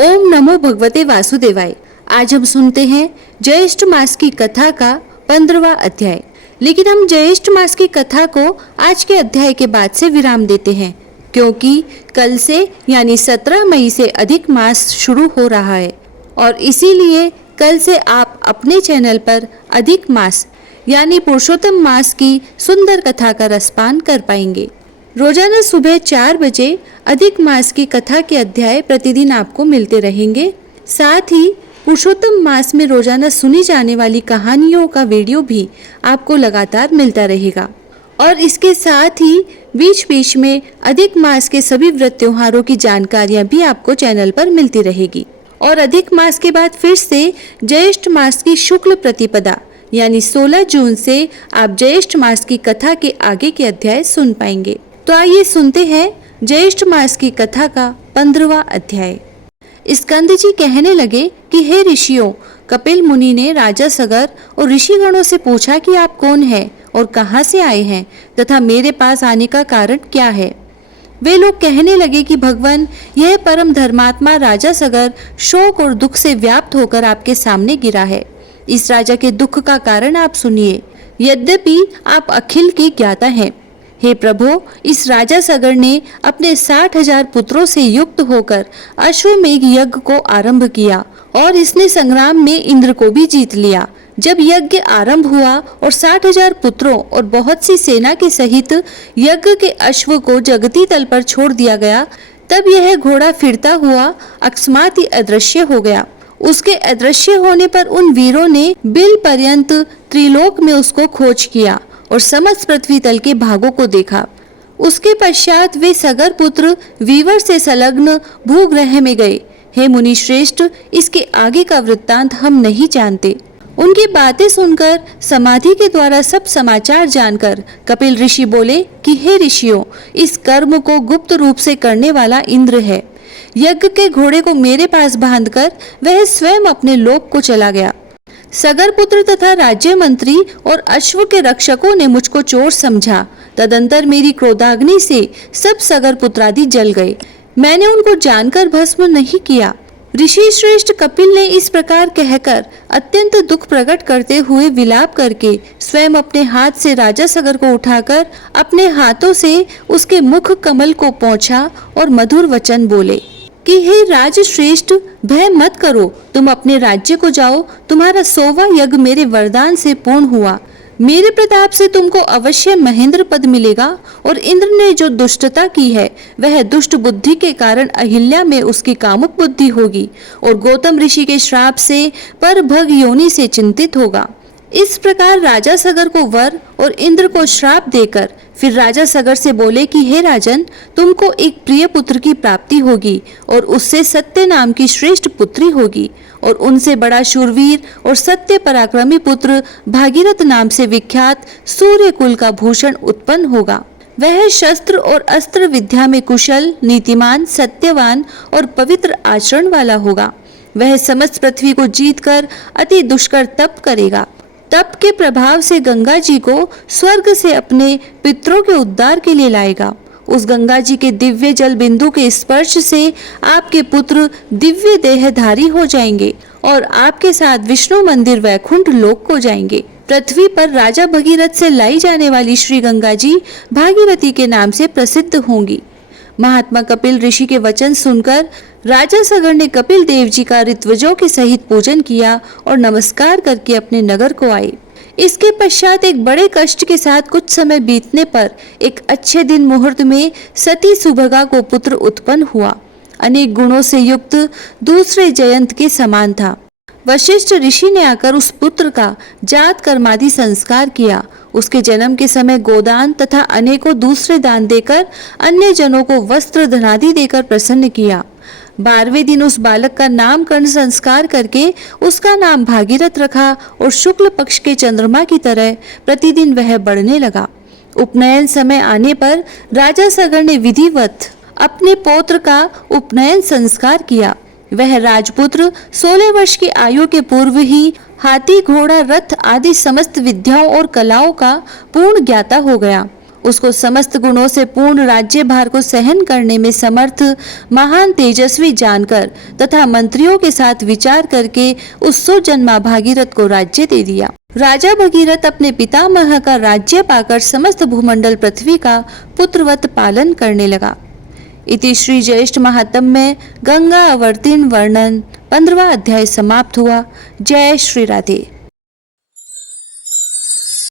ओम नमो भगवते वासुदेवाय। आज हम सुनते हैं ज्येष्ठ मास की कथा का 15वां अध्याय। लेकिन हम ज्येष्ठ मास की कथा को आज के अध्याय के बाद से विराम देते हैं, क्योंकि कल से यानी 17 मई से अधिक मास शुरू हो रहा है और इसीलिए कल से आप अपने चैनल पर अधिक मास यानी पुरुषोत्तम मास की सुंदर कथा का रसपान कर पाएंगे। रोजाना सुबह 4 बजे अधिक मास की कथा के अध्याय प्रतिदिन आपको मिलते रहेंगे। साथ ही पुरुषोत्तम मास में रोजाना सुनी जाने वाली कहानियों का वीडियो भी आपको लगातार मिलता रहेगा और इसके साथ ही बीच बीच में अधिक मास के सभी व्रत त्योहारों की जानकारियां भी आपको चैनल पर मिलती रहेगी। और अधिक मास के बाद फिर से ज्येष्ठ मास की शुक्ल प्रतिपदा यानी 16 जून से आप ज्येष्ठ मास की कथा के आगे के अध्याय सुन पाएंगे। तो आइए सुनते हैं ज्येष्ठ मास की कथा का 15वां अध्याय। स्कंद जी कहने लगे कि हे ऋषियों, कपिल मुनि ने राजा सगर और ऋषिगणों से पूछा कि आप कौन हैं और कहां से आए हैं तथा मेरे पास आने का कारण क्या है। वे लोग कहने लगे कि भगवान, यह परम धर्मात्मा राजा सगर शोक और दुख से व्याप्त होकर आपके सामने गिरा है। इस राजा के दुख का कारण आप सुनिए। यद्यपि आप अखिल की ज्ञाता हैं। हे प्रभु, इस राजा सगर ने अपने 60,000 पुत्रों से युक्त होकर अश्वमेघ यज्ञ को आरंभ किया और इसने संग्राम में इंद्र को भी जीत लिया। जब यज्ञ आरंभ हुआ और 60,000 पुत्रों और बहुत सी सेना के सहित यज्ञ के अश्व को जगती तल पर छोड़ दिया गया, तब यह घोड़ा फिरता हुआ अकस्मात ही अदृश्य हो गया। उसके अदृश्य होने पर उन वीरों ने बिल पर्यंत त्रिलोक में उसको खोज किया और समस्त पृथ्वी तल के भागों को देखा। उसके पश्चात वे सगर पुत्र वीवर से संलग्न भूग्रह में गए। हे मुनि श्रेष्ठ, इसके आगे का वृत्तांत हम नहीं जानते। उनकी बातें सुनकर समाधि के द्वारा सब समाचार जानकर कपिल ऋषि बोले कि हे ऋषियों, इस कर्म को गुप्त रूप से करने वाला इंद्र है। यज्ञ के घोड़े को मेरे पास बांधकर वह स्वयं अपने लोक को चला गया। सगर पुत्र तथा राज्य मंत्री और अश्व के रक्षकों ने मुझको चोर समझा। तदंतर मेरी क्रोधाग्नि से सब सगर पुत्रादि जल गए। मैंने उनको जानकर भस्म नहीं किया। ऋषि श्रेष्ठ कपिल ने इस प्रकार कहकर अत्यंत दुख प्रकट करते हुए विलाप करके स्वयं अपने हाथ से राजा सगर को उठाकर अपने हाथों से उसके मुख कमल को पोंछा और मधुर वचन बोले कि हे राज श्रेष्ठ, भय मत करो, तुम अपने राज्य को जाओ। तुम्हारा 100वां यज्ञ मेरे वरदान से पूर्ण हुआ। मेरे प्रताप से तुमको अवश्य महेंद्र पद मिलेगा। और इंद्र ने जो दुष्टता की है वह दुष्ट बुद्धि के कारण अहिल्या में उसकी कामुक बुद्धि होगी और गौतम ऋषि के श्राप से परभग योनि से चिंतित होगा। इस प्रकार राजा सगर को वर और इंद्र को श्राप देकर फिर राजा सगर से बोले कि हे राजन, तुमको एक प्रिय पुत्र की प्राप्ति होगी और उससे सत्य नाम की श्रेष्ठ पुत्री होगी और उनसे बड़ा शूरवीर और सत्य पराक्रमी पुत्र भागीरथ नाम से विख्यात सूर्य कुल का भूषण उत्पन्न होगा। वह शस्त्र और अस्त्र विद्या में कुशल, नीतिमान, सत्यवान और पवित्र आचरण वाला होगा। वह समस्त पृथ्वी को जीतकर अति दुष्कर तप करेगा। तप के प्रभाव से गंगा जी को स्वर्ग से अपने पितरों के उद्धार के लिए लाएगा। उस गंगा जी के दिव्य जल बिंदु के स्पर्श से आपके पुत्र दिव्य देहधारी हो जाएंगे और आपके साथ विष्णु मंदिर वैकुंठ लोक को जाएंगे। पृथ्वी पर राजा भगीरथ से लाई जाने वाली श्री गंगा जी भागीरथी के नाम से प्रसिद्ध होंगी। महात्मा कपिल ऋषि के वचन सुनकर राजा सगर ने कपिल देव जी का ऋत्विजों के सहित पूजन किया और नमस्कार करके अपने नगर को आए। इसके पश्चात एक बड़े कष्ट के साथ कुछ समय बीतने पर एक अच्छे दिन मुहूर्त में सती सुभगा को पुत्र उत्पन्न हुआ। अनेक गुणों से युक्त दूसरे जयंत के समान था। वशिष्ठ ऋषि ने आकर उस पुत्र का जात कर्मादि संस्कार किया। उसके जन्म के समय गोदान तथा अनेकों दूसरे दान देकर अन्य जनों को वस्त्र धनादि देकर प्रसन्न किया। 12वें दिन उस बालक का नामकरण संस्कार करके उसका नाम भागीरथ रखा और शुक्ल पक्ष के चंद्रमा की तरह प्रतिदिन वह बढ़ने लगा। उपनयन समय आने पर राजा सगर ने विधिवत अपने पौत्र का उपनयन संस्कार किया। वह राजपुत्र 16 वर्ष की आयु के पूर्व ही हाथी, घोड़ा, रथ आदि समस्त विद्याओं और कलाओं का पूर्ण ज्ञाता हो गया उसको समस्त गुणों से पूर्ण राज्यभार को सहन करने में समर्थ महान तेजस्वी जानकर तथा मंत्रियों के साथ विचार करके उस 100 जन्मा भागीरथ को राज्य दे दिया। राजा भगीरथ अपने पितामह का राज्य पाकर समस्त भूमंडल पृथ्वी का पुत्रवत पालन करने लगा। इति श्री ज्येष्ठ महात्म्य में गंगा अवर्तीन वर्णन 15वां अध्याय समाप्त हुआ। जय श्री राधे।